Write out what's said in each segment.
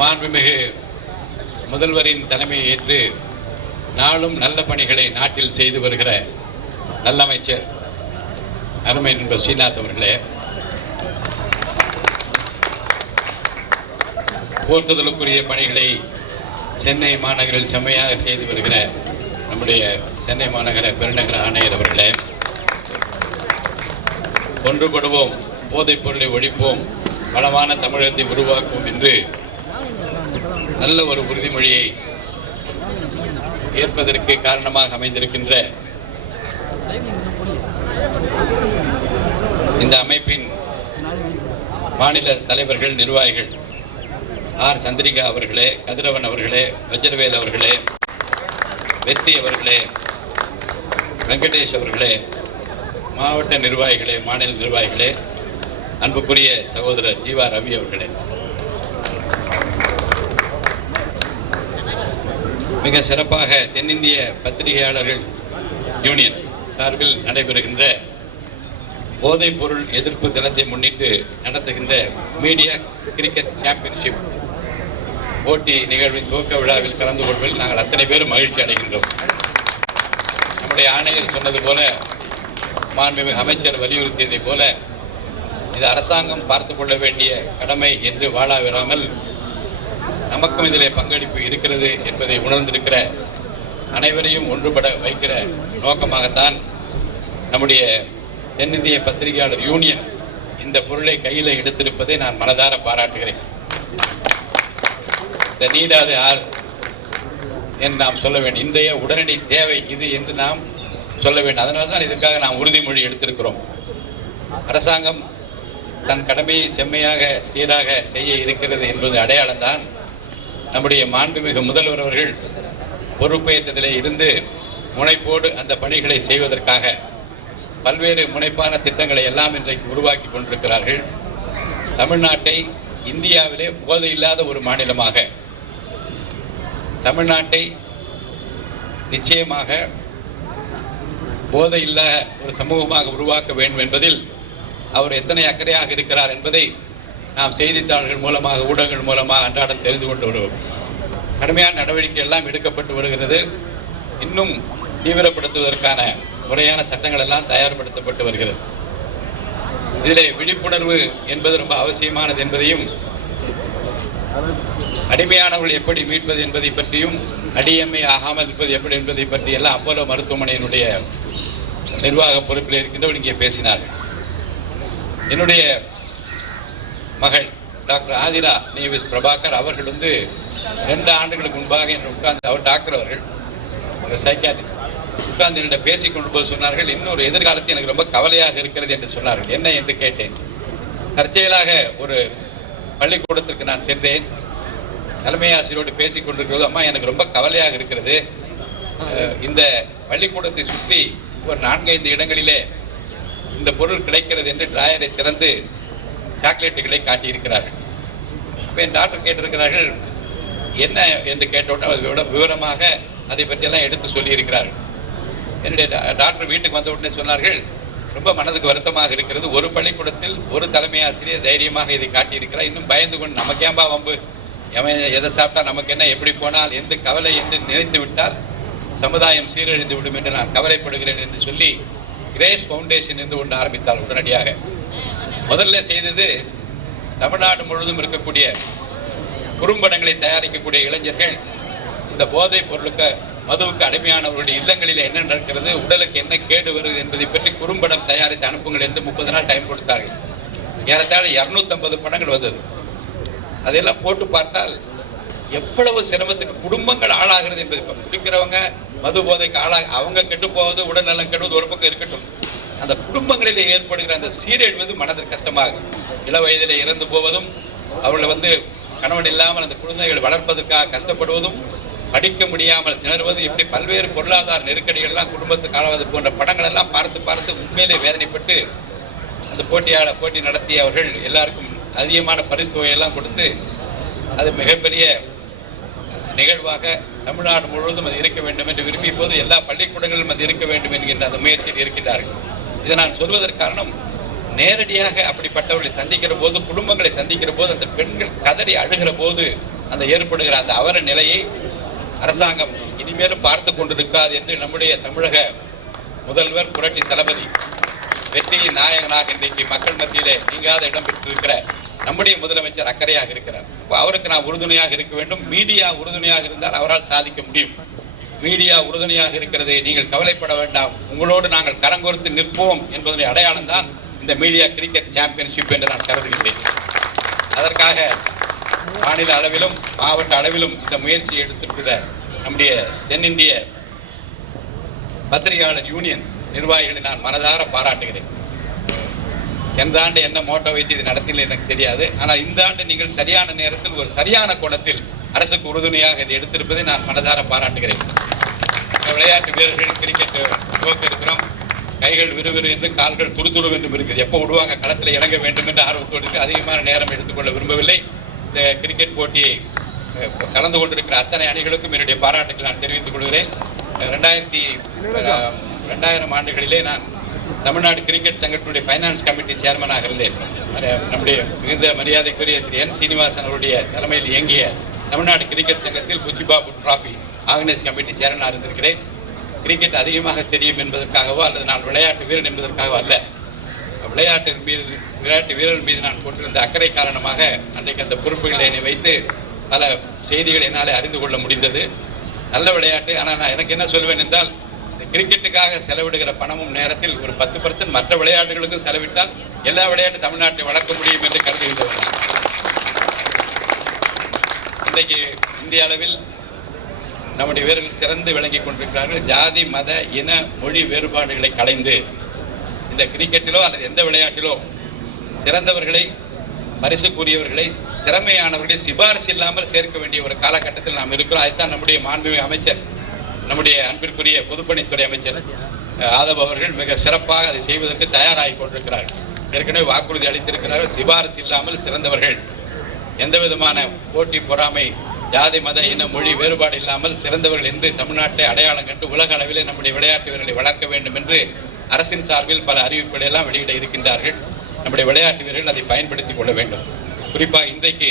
மாண்புமிகு முதல்வரின் தலைமையை ஏற்று நாளும் நல்ல பணிகளை நாட்டில் செய்து வருகிற நல்ல அமைச்சர் அருமை நண்பர் ஸ்ரீநாத் அவர்களே, போற்றுதலுக்குரிய பணிகளை சென்னை மாநகரில் செம்மையாக செய்து வருகிற நம்முடைய சென்னை மாநகர பெருநகர ஆணையர் அவர்களே, ஒன்றுபடுவோம், போதைப் பொருளை ஒழிப்போம், வளமான தமிழகத்தை உருவாக்குவோம் என்று நல்ல ஒரு உறுதிமொழியை ஏற்பதற்கு காரணமாக அமைந்திருக்கின்ற இந்த அமைப்பின் மாநில தலைவர்கள், நிர்வாகிகள் ஆர் சந்திரிகா அவர்களே, கதிரவன் அவர்களே, வஜ்ரவேல் அவர்களே, வெற்றி அவர்களே, வெங்கடேஷ் அவர்களே, மாவட்ட நிர்வாகிகளே, மாநில நிர்வாகிகளே, அன்புக்குரிய சகோதரர் ஜீவா ரவி அவர்களே, மிக சிறப்பாக தென்னிந்திய பத்திரிகையாளர்கள் யூனியன் சார்பில் நடைபெறுகின்ற போதைப் பொருள் எதிர்ப்பு தினத்தை முன்னிட்டு நடத்துகின்ற மீடியா கிரிக்கெட் சாம்பியன்ஷிப் போட்டி நிகழ்வின் துவக்க விழாவில் கலந்து கொள்வதில் நாங்கள் அத்தனை பேரும் மகிழ்ச்சி அடைகின்றோம். நம்முடைய ஆணையர் சொன்னது போல, மாண்புமிகு அமைச்சர் வலியுறுத்தியதை போல, இது அரசாங்கம் பார்த்து கொள்ள வேண்டிய கடமை என்று வாழாவிராமல் நமக்கும் இதிலே பங்களிப்பு இருக்கிறது என்பதை உணர்ந்திருக்கிற அனைவரையும் ஒன்றுபட வைக்கிற நோக்கமாகத்தான் நம்முடைய தென்னிந்திய பத்திரிகையாளர் யூனியன் இந்த பொருளை கையில் எடுத்திருப்பதை நான் மனதார பாராட்டுகிறேன். இந்த நீடாது ஆர் என்று நாம் சொல்ல வேண்டும், இன்றைய உடனடி தேவை இது என்று நாம் சொல்ல வேண்டும். அதனால தான் இதுக்காக நாம் உறுதிமொழி எடுத்திருக்கிறோம். அரசாங்கம் தன் கடமையை செம்மையாக சீராக செய்ய இருக்கிறது என்பது அடையாளம் தான் நம்முடைய மாண்புமிகு முதல்வர் அவர்கள் பொறுப்பேற்றதிலே இருந்து முனைப்போடு அந்த பணிகளை செய்வதற்காக பல்வேறு முனைப்பான திட்டங்களை எல்லாம் இன்றைக்கு உருவாக்கி கொண்டிருக்கிறார்கள். தமிழ்நாட்டை இந்தியாவிலே போதை இல்லாத ஒரு மாநிலமாக, தமிழ்நாட்டை நிச்சயமாக போதை இல்லாத ஒரு சமூகமாக உருவாக்க வேண்டும் என்பதில் அவர் எத்தனை அக்கறையாக இருக்கிறார் என்பதை நாம் செய்தித்தாள்கள் மூலமாக, ஊடகங்கள் மூலமாக அன்றாடம் தெரிந்து கொண்டு வருவோம். கடுமையான நடவடிக்கை எல்லாம் எடுக்கப்பட்டு வருகிறது. இன்னும் தீவிரப்படுத்துவதற்கான முறையான சட்டங்கள் எல்லாம் தயார்படுத்தப்பட்டு வருகிறது. இதிலே விழிப்புணர்வு என்பது ரொம்ப அவசியமானது என்பதையும், அடிமையானவர்கள் எப்படி மீட்பது என்பதை பற்றியும், அடியம்மை ஆகாமல் இருப்பது எப்படி என்பதை பற்றி எல்லாம் அப்போலோ மருத்துவமனையினுடைய நிர்வாக பொறுப்பில் இருக்கின்றவர் இங்கே பேசினார்கள். என்னுடைய மகள் டாக்டர் ஆதிரா நேவிஸ் பிரபாகர் அவர்கள் 2 ஆண்டுகளுக்கு முன்பாக என்று உட்கார்ந்து, அவர் டாக்டர், அவர்கள் ஒரு சைக்கியாட்ரிஸ்ட், உட்கார்ந்து என்னிடம் பேசிக் கொண்டு போது சொன்னார்கள், இன்னொரு எதிர்காலத்தில் எனக்கு ரொம்ப கவலையாக இருக்கிறது என்று சொன்னார்கள். என்ன என்று கேட்டேன். தற்செயலாக ஒரு பள்ளிக்கூடத்திற்கு நான் சென்றேன். தலைமை ஆசிரியரோடு பேசிக் கொண்டிருக்கிறது, அம்மா எனக்கு ரொம்ப கவலையாக இருக்கிறது, இந்த பள்ளிக்கூடத்தை சுற்றி ஒரு 4-5 இடங்களிலே இந்த பொருள் கிடைக்கிறது என்று டிராயரை திறந்து சாக்லேட்டுகளை காட்டியிருக்கிறார்கள். இப்போ என் டாக்டர் கேட்டிருக்கிறார்கள், என்ன என்று கேட்டவுடனே விவரமாக அதை பற்றியெல்லாம் எடுத்து சொல்லியிருக்கிறார்கள். என்னுடைய டாக்டர் வீட்டுக்கு வந்த உடனே சொன்னார்கள், ரொம்ப மனதுக்கு வருத்தமாக இருக்கிறது, ஒரு பள்ளிக்கூடத்தில் ஒரு தலைமை ஆசிரியர் தைரியமாக இதை காட்டியிருக்கிறார், இன்னும் பயந்து கொண்டு நமக்கு ஏம்பா வம்பு, எதை சாப்பிட்டா நமக்கு என்ன, எப்படி போனால் எந்த கவலை என்று நினைத்து விட்டால் சமுதாயம் சீரழிந்து விடும் என்று நான் கவலைப்படுகிறேன் என்று சொல்லி கிரேஸ் ஃபவுண்டேஷன் என்று ஒன்று ஆரம்பித்தார். உடனடியாக முதல்ல செய்தது, தமிழ்நாடு முழுவதும் இருக்கக்கூடிய குறும்படங்களை தயாரிக்கக்கூடிய இளைஞர்கள் இந்த போதைப் பொருளுக்கு, மதுவுக்கு அடிமையானவர்களுடைய இல்லங்களில் என்ன நடக்கிறது, உடலுக்கு என்ன கேடு வருது என்பதை பற்றி குறும்படம் தயாரித்து அனுப்புங்கள் என்று 30 நாள் டைம் கொடுத்தார்கள். ஏறத்தாழ 250 படங்கள் வந்தது. அதையெல்லாம் போட்டு பார்த்தால் எவ்வளவு சிரமத்துக்கு குடும்பங்கள் ஆளாகிறது என்பது. குடிக்கிறவங்க மது போதைக்கு ஆளாக, அவங்க கெட்டு போவது, உடல்நலம் கெடுவது ஒரு பக்கம் இருக்கட்டும், அந்த குடும்பங்களிலே ஏற்படுகிற அந்த சீரழிவது மனதிற்கு கஷ்டமாகும். இள வயதிலே இறந்து போவதும், அவர்கள் கணவன் இல்லாமல் அந்த குழந்தைகள் வளர்ப்பதற்காக கஷ்டப்படுவதும், படிக்க முடியாமல் திணறுவது, இப்படி பல்வேறு பொருளாதார நெருக்கடிகள் எல்லாம் குடும்பத்துக்கு ஆளாவது போன்ற படங்கள் எல்லாம் பார்த்து பார்த்து உண்மையிலே வேதனைப்பட்டு அந்த போட்டி நடத்தி அவர்கள் எல்லாருக்கும் அதிகமான பரிசு தொகையெல்லாம் கொடுத்து அது மிகப்பெரிய நிகழ்வாக தமிழ்நாடு முழுவதும் அது இருக்க வேண்டும் என்று விரும்பிய போது எல்லா பள்ளிக்கூடங்களிலும் அது இருக்க வேண்டும் என்கின்ற அந்த முயற்சியில் இருக்கின்றார்கள். இதை நான் சொல்வதற்கு காரணம், நேரடியாக அப்படிப்பட்டவர்களை சந்திக்கிற போது, குடும்பங்களை சந்திக்கிற போது, அந்த பெண்கள் கதறி அழுகிற போது அந்த ஏற்படுகிற அந்த அவல நிலையை அரசாங்கம் இனிமேலும் பார்த்து கொண்டிருக்காது என்று நம்முடைய தமிழக முதல்வர் புரட்சி தளபதி வெற்றியின் நாயகனாக இன்றைக்கு மக்கள் மத்தியிலே நீங்காத இடம் பெற்றிருக்கிற நம்முடைய முதலமைச்சர் அக்கறையாக இருக்கிறார். அவருக்கு நான் உறுதுணையாக இருக்க வேண்டும். மீடியா உறுதுணையாக இருந்தால் அவரால் சாதிக்க முடியும். மீடியா உறுதுணையாக இருக்கிறது, நீங்கள் கவலைப்பட வேண்டாம், உங்களோடு நாங்கள் கரங்கோர்த்து நிற்போம் என்பதனுடைய அடையாளம் தான் இந்த மீடியா கிரிக்கெட் சாம்பியன்ஷிப் என்று நான் கருதுகின்றேன். அதற்காக மாநில அளவிலும் மாவட்ட அளவிலும் இந்த முயற்சியை எடுத்திருக்கிற நம்முடைய தென்னிந்திய பத்திரிகையாளர் யூனியன் நிர்வாகிகளை நான் மனதார பாராட்டுகிறேன். எந்த ஆண்டு என்ன மோட்டோ வைத்து இது நடத்தினது எனக்கு தெரியாது. ஆனால் இந்த ஆண்டு நீங்கள் சரியான நேரத்தில் ஒரு சரியான கோணத்தில் அரசுக்கு உறுதுணையாக இதை எடுத்திருப்பதை நான் மனதார பாராட்டுகிறேன். விளையாட்டு வீரர்கள் கிரிக்கெட் துவக்க இருக்கிறோம். கைகள் விறுவிறு என்று கால்கள் துருதுரு என்றும் இருக்குது. எப்போ விடுவாங்க களத்தில் இறங்க வேண்டும் என்று ஆர்வத்தோடு இருக்கு. அதிகமான நேரம் எடுத்துக்கொள்ள விரும்பவில்லை. இந்த கிரிக்கெட் போட்டியை கலந்து கொண்டிருக்கிற அத்தனை அணிகளுக்கும் என்னுடைய பாராட்டுகளை நான் தெரிவித்துக் கொள்கிறேன். 2000 ஆண்டுகளிலே நான் தமிழ்நாடு கிரிக்கெட் சங்கத்தினுடைய ஃபைனான்ஸ் கமிட்டி சேர்மனாக இருந்தேன். நம்முடைய மிகுந்த மரியாதைக்குரிய திரு என் சீனிவாசன் அவருடைய தலைமையில் இயங்கிய தமிழ்நாடு கிரிக்கெட் சங்கத்தில் புச்சிபாபு டிராபி ஆர்கனைஸ் கமிட்டி சேர்மனாக இருந்திருக்கிறேன். கிரிக்கெட் அதிகமாக தெரியும் என்பதற்காகவோ அல்லது நான் விளையாட்டு வீரன் என்பதற்காகவோ அல்ல, விளையாட்டு வீரர்கள் மீது நான் கொண்டிருந்த அக்கறை காரணமாக அன்றைக்கு அந்த பொறுப்புகளை என்னை வைத்து பல செய்திகளை என்னாலே அறிந்து கொள்ள முடிந்தது. நல்ல விளையாட்டு. ஆனால் நான் எனக்கு என்ன சொல்வேன் என்றால், இந்த கிரிக்கெட்டுக்காக செலவிடுகிற பணமும் நேரத்தில் ஒரு 10% மற்ற விளையாட்டுகளுக்கும் செலவிட்டால் எல்லா விளையாட்டு தமிழ்நாட்டை வளர்க்க முடியும் என்று கருதுகின்றவர். இன்றைக்கு இந்திய அளவில் நம்முடைய வீரர்கள் சிறந்து விளங்கிக் கொண்டிருக்கிறார்கள். ஜாதி மத இன மொழி வேறுபாடுகளை களைந்து இந்த கிரிக்கெட்டிலோ அல்லது எந்த விளையாட்டிலோ சிறந்தவர்களை, பரிசுக்குரியவர்களை, திறமையானவர்களை சிபாரிசு இல்லாமல் சேர்க்க வேண்டிய ஒரு காலகட்டத்தில் நாம் இருக்கிறோம். அதுதான் நம்முடைய மாண்புமிகு அமைச்சர், நம்முடைய அன்பிற்குரிய பொதுப்பணித்துறை அமைச்சர் ஆதவ் அவர்கள் மிக சிறப்பாக அதை செய்வதற்கு தயாராகி கொண்டிருக்கிறார்கள். ஏற்கனவே வாக்குறுதி அளித்திருக்கிறார்கள். சிபாரிசு இல்லாமல் சிறந்தவர்கள், எந்த விதமான போட்டி பொறாமை, ஜாதி மத இன மொழி வேறுபாடு இல்லாமல் சிறந்தவர்கள் என்று தமிழ்நாட்டை அடையாளம் கண்டு உலக அளவிலே நம்முடைய விளையாட்டு வீரர்களை வளர்க்க வேண்டும் என்று அரசின் சார்பில் பல அறிவிப்புகளை எல்லாம் வெளியிட இருக்கின்றார்கள். நம்முடைய விளையாட்டு வீரர்கள் அதை பயன்படுத்திக் கொள்ள வேண்டும். குறிப்பாக இன்றைக்கு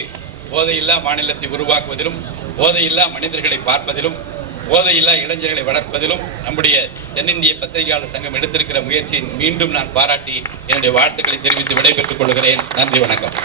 போதையில்லா மாநிலத்தை உருவாக்குவதிலும், போதையில்லா மனிதர்களை பார்ப்பதிலும், போதையில்லா இளைஞர்களை வளர்ப்பதிலும் நம்முடைய தென்னிந்திய பத்திரிகையாளர் சங்கம் எடுத்திருக்கிற முயற்சியை மீண்டும் நான் பாராட்டி என்னுடைய வாழ்த்துக்களை தெரிவித்து விடைபெற்றுக் கொள்கிறேன். நன்றி, வணக்கம்.